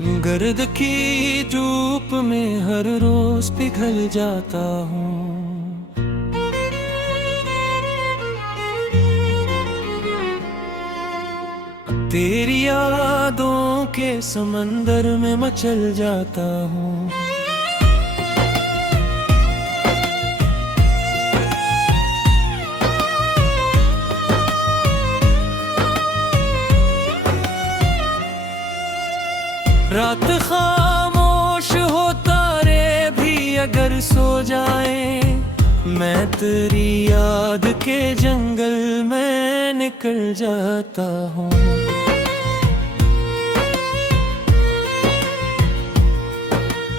गर्द की धूप में हर रोज पिघल जाता हूँ। तेरी यादों के समंदर में मचल जाता हूँ। रात खामोश हो, तारे भी अगर सो जाए, मैं तेरी याद के जंगल में निकल जाता हूँ।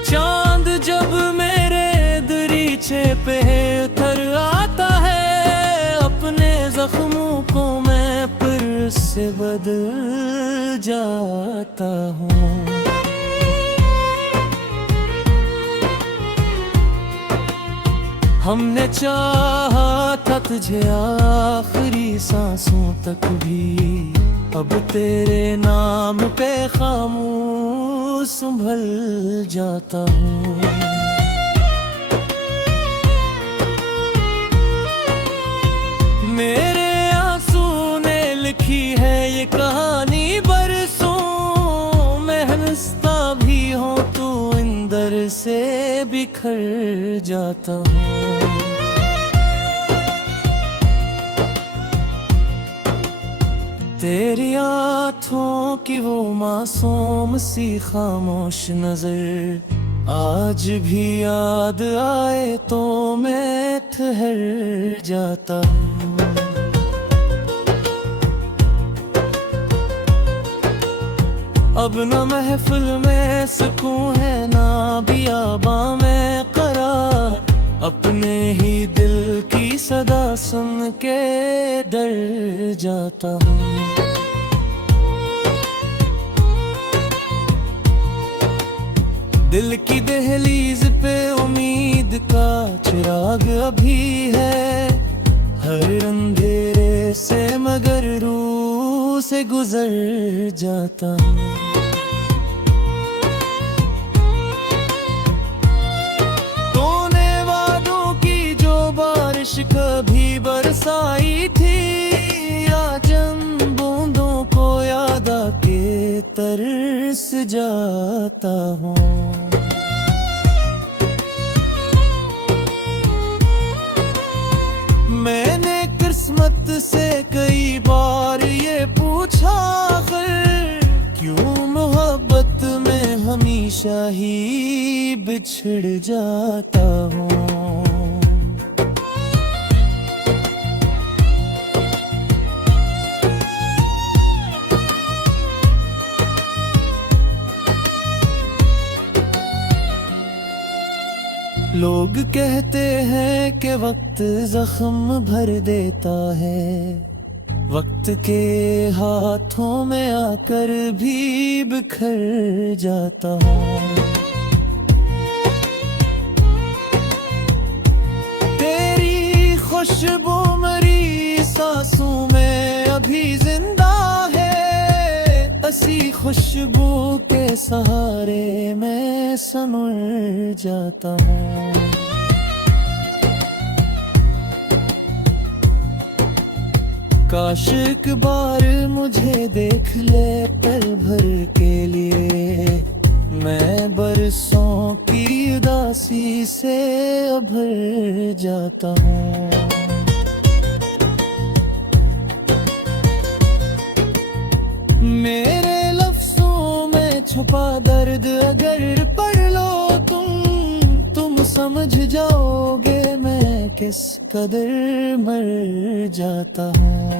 चांद जब मेरे दरीचे पे उतर आता है, अपने जख्मों को मैं फिर से बदल जाता हूँ। हमने चाहा था तुझे आखिरी सांसों तक भी, अब तेरे नाम पे खामोश संभल जाता हूँ। मेरे आंसू ने लिखी है ये कहानी बरसों, मैं हंसता भी हूँ तू अंदर से बिखर जाता हूँ। तेरी आँखों की वो मासूम सी खामोश नजर आज भी याद आए तो मैं ठहर जाता हूँ। अब न महफिल में सुकून है, ना बियाबां में करार, अपने ही दिल की सदा सुन के डर जाता हूँ। दिल की दहलीज पे उम्मीद का चिराग अभी है, हर अंधेरे से मगर रूह से गुजर जाता हूँ। तूने वादों की जो बारिश कभी बरसाई थी, आज उन बूंदों को याद आके तरस जाता हूँ। मैंने किस्मत से कई बार ये पूछा, क्यों मोहब्बत में हमेशा ही बिछड़ जाता हूँ। लोग कहते हैं कि वक्त जख्म भर देता है, वक्त के हाथों में आकर भी बिखर जाता हूँ। तेरी खुशबू मेरी सांसों में अभी जिंदा है, ऐसी खुशबू के सहारे मैं संवर जाता हूँ। काश एक बार मुझे देख ले पल भर के लिए, मैं बरसों की उदासी से उभर जाता हूँ। मेरे लफ्जों में छुपा दर्द अगर पढ़ लो तुम समझ जाओगे मैं किस कदर मर जाता हूँ।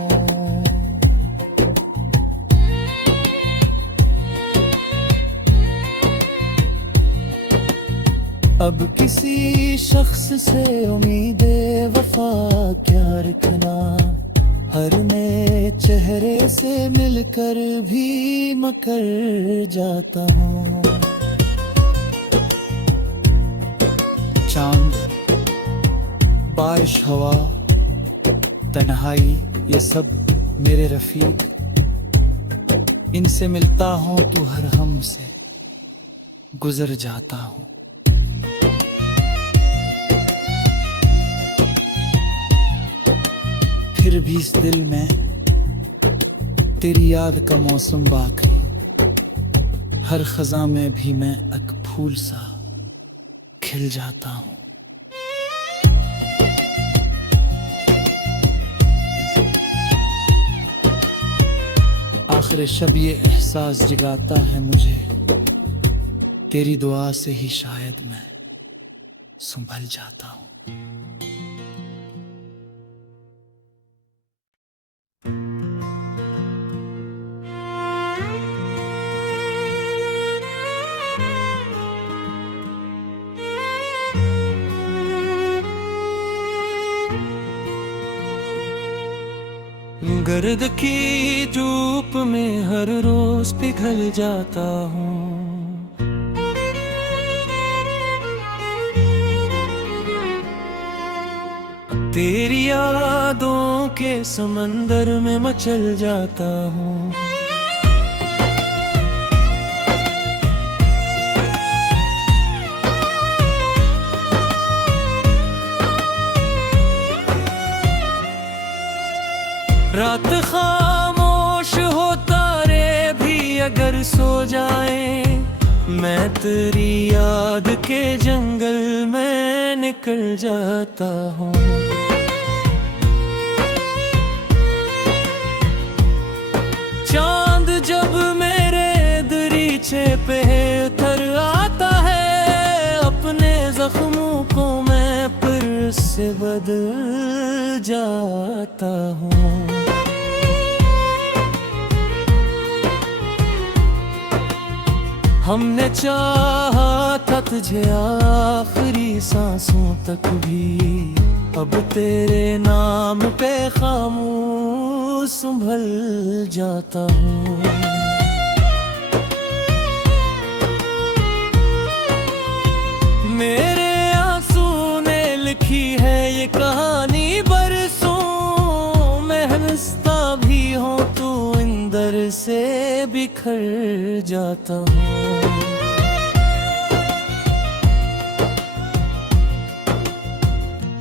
अब किसी शख्स से उम्मीदे वफा क्या रखना, हर नए चेहरे से मिलकर भी मकर जाता हूँ। चांद, बारिश, हवा, तन्हाई, ये सब मेरे रफीक, इनसे मिलता हूँ तू हर हम से। गुजर जाता हूँ। फिर भी इस दिल में तेरी याद का मौसम बाकी, हर खजा में भी मैं एक फूल सा खिल जाता हूँ। आखिर शब ये एहसास जगाता है मुझे, तेरी दुआ से ही शायद मैं संभल जाता हूँ। गर्द की धूप में हर रोज पिघल जाता हूँ। तेरी यादों के समंदर में मचल जाता हूँ। रात खामोश हो, तारे भी अगर सो जाए, मैं तेरी याद के जंगल में निकल जाता हूँ। चांद जब मेरे दरीचे पे उतर आता है, अपने जख्मों को मैं फिर से बदल जाता हूँ। हमने चाहा था तुझे आखिरी सांसों तक भी, अब तेरे नाम पे खामोश संभल जाता हूँ। मेरे आंसू ने लिखी है ये कहानी बरसों, मैं हंसता भी हूँ तो अंदर से बिखर जाता हूँ।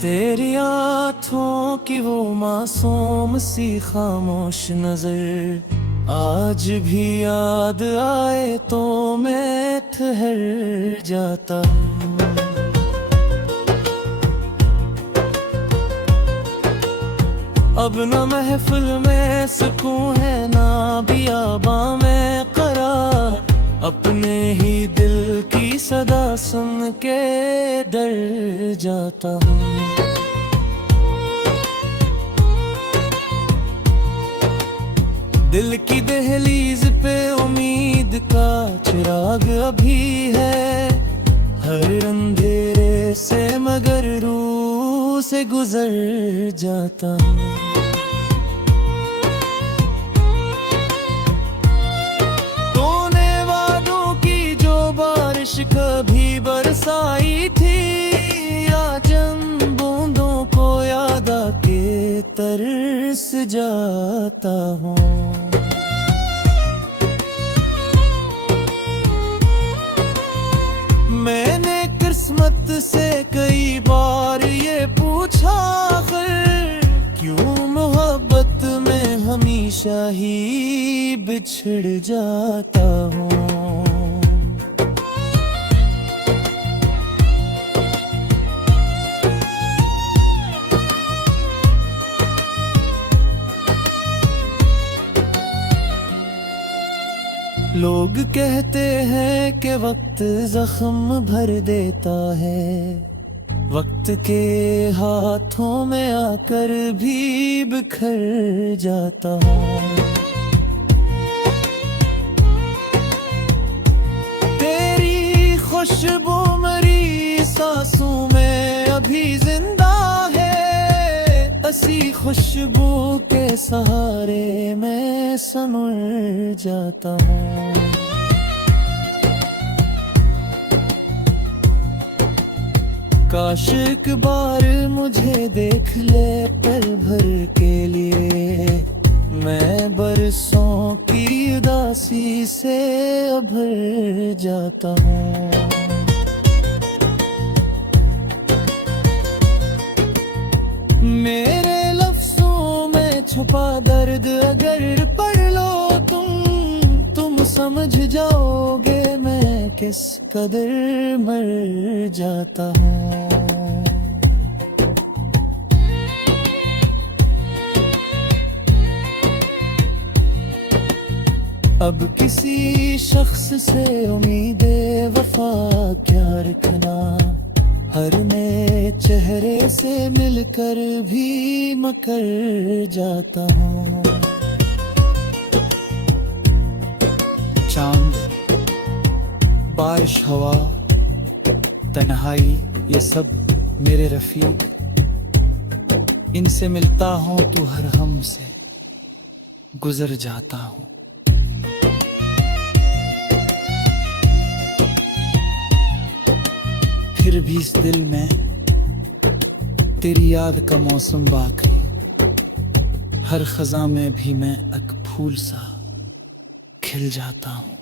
तेरी आँखों की वो मासूम सी खामोश नजर आज भी याद आए तो मैं ठहर जाता हूँ। अब न महफिल में सुकून है, ना बियाबा में करार, अपने ही दिल की सदा सुन के डर जाता हूँ। दिल की दहलीज पे उम्मीद का चिराग अभी है, हर अंधेरे से मगर रूह से गुजर जाता हूँ। तूने वादों की जो बारिश कभी बरसाई थी, आज उन बूंदों को याद आके तरस जाता हूँ। मैंने किस्मत से कई बार ये पूछा, क्यों मोहब्बत में हमेशा ही बिछड़ जाता हूँ। लोग कहते हैं कि वक्त जख्म भर देता है, वक्त के हाथों में आकर भी बिखर जाता हूँ। तेरी खुशबू मेरी सांसों में अभी जिंदा है, ऐसी खुशबू के सहारे मैं संवर जाता हूँ। काश एक बार मुझे देख ले पल भर के लिए, मैं बरसों की उदासी से उभर जाता हूँ। मेरे लफ्जों में छुपा दर्द अगर पढ़ लो तुम समझ जाओगे मैं किस कदर मर जाता हूँ। अब किसी शख्स से उम्मीदे वफा क्या रखना, हर नए चेहरे से मिलकर भी मकर जाता हूँ। चांद, बारिश, हवा, तन्हाई, ये सब मेरे रफीक। इनसे मिलता हूँ तो हर हम से गुजर जाता हूँ। फिर भी इस दिल में तेरी याद का मौसम बाकी, हर खजा में भी मैं एक फूल सा खिल जाता हूँ।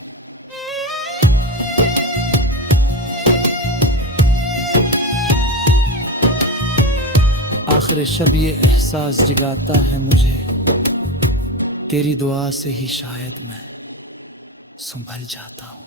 आखिर शब ये एहसास जगाता है मुझे, तेरी दुआ से ही शायद मैं संभल जाता हूँ।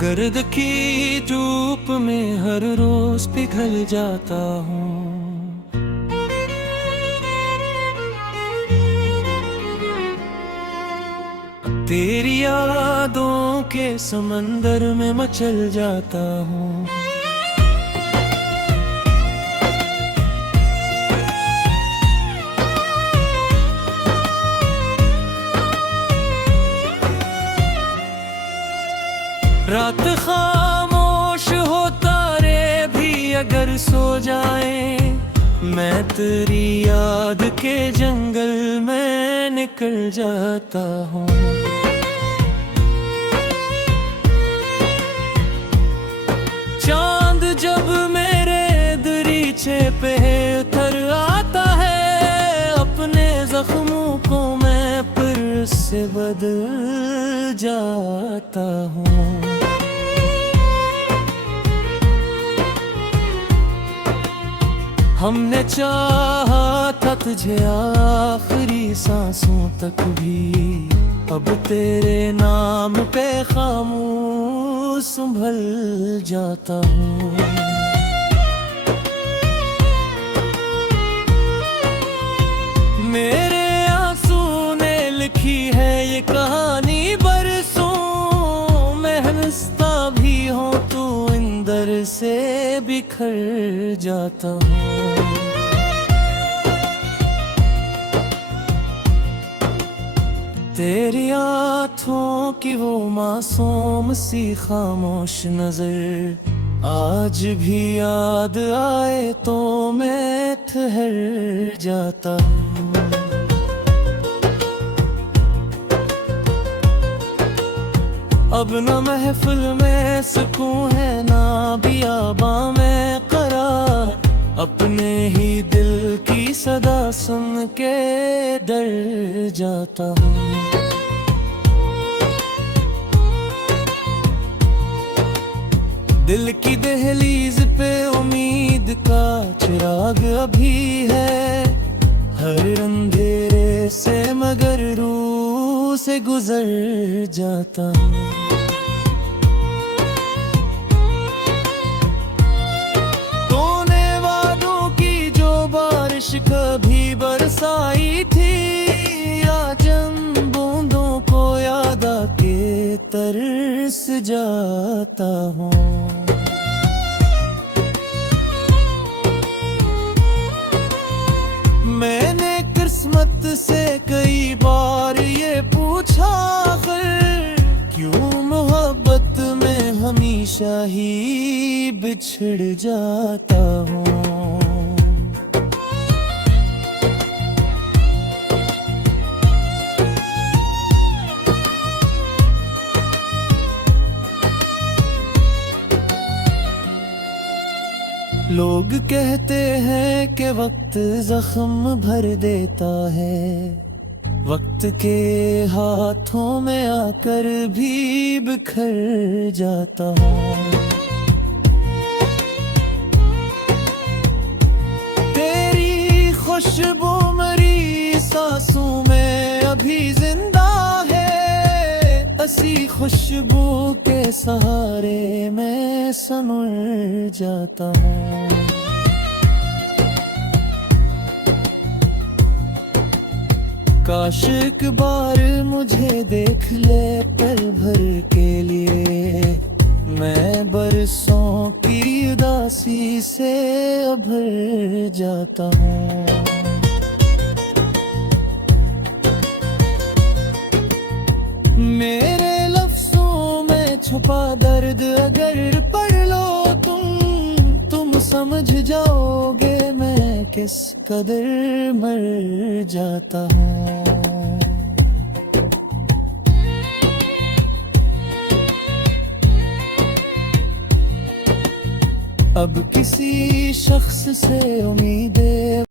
गर्द की धूप में हर रोज पिघल जाता हूँ। तेरी यादों के समंदर में मचल जाता हूँ। रात खामोश हो, तारे भी अगर सो जाए, मैं तेरी याद के जंगल में निकल जाता हूँ। चांद जब मेरे दरीचे पे उतर आता है, अपने जख्मों को मैं फिर से बदल जाता हूँ। हमने चाहा था तुझे आखिरी सांसों तक भी, अब तेरे नाम पे खामोश संभल जाता हूँ। मेरे आंसू ने लिखी है ये कहानी बरसों, मैं हंसता भी हूँ तो अंदर से बिखर जाता हूँ। तेरी आँखों की वो मासूम सी खामोश नजर आज भी याद आए तो मैं ठहर जाता हूँ। अब न महफिल में सुकून है, ना बियाबा में करार, अपने ही दिल की सदा सुन के डर जाता हूँ। दिल की दहलीज पे उम्मीद का चिराग अभी है, हर अंधेरे से मगर रूह से गुजर जाता हूँ। तूने वादों की जो बारिश कभी बरसाई थी, आज उन बूंदों को याद आके तरस जाता हूँ। मैंने किस्मत से कई बार ये पूछा, क्यों मोहब्बत में हमेशा ही बिछड़ जाता हूँ। लोग कहते हैं कि वक्त जख्म भर देता है, वक्त के हाथों में आकर भी बिखर जाता हूँ। तेरी खुशबू मेरी सांसों में अभी जिंदा है, ऐसी खुशबू के सहारे मैं संवर जाता हूँ। काश एक बार मुझे देख ले पल भर के लिए, मैं बरसों की उदासी से उभर जाता हूँ। मेरे लफ्जों में छुपा दर्द अगर पढ़ लो तुम समझ जाओगे मैं किस कदर मर जाता हूँ। अब किसी शख्स से उम्मीदें